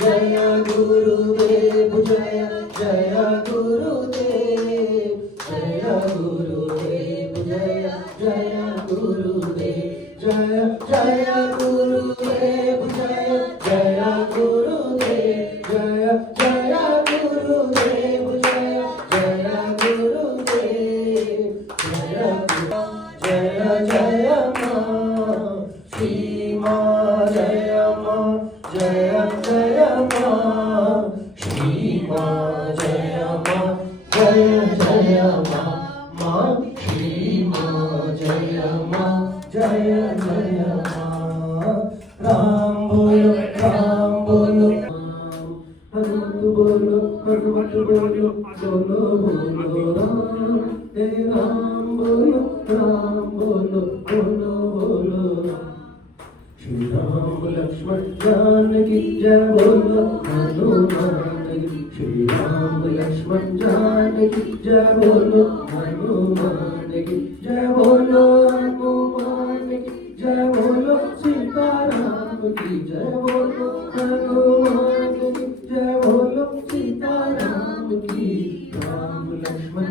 जय गुरुदेव जय जय गुरुदेव जय गुरुदेव जय जय गुरुदेव जय जय गुरुदेव जय जय गुरुदेव जय जय गुरुदेव जय जय गुरुदेव जय जय मां श्री मां जय मां जय जय मां श्री मां जय मां जय जय मां श्री मां जय मां जय जय मां राम बोलो हनुमत बोलो बोलो राम हे राम बोलो बोलो राम श्री राम लक्ष्मण जानकी जय बोलो हनुमान श्री राम लक्ष्मण जानकी जय बोलो हनुमान जय बोलो हनुमान जय बोलो सीताराम की जय बोलो हनुमान जय बोलो सीताराम की राम लक्ष्मण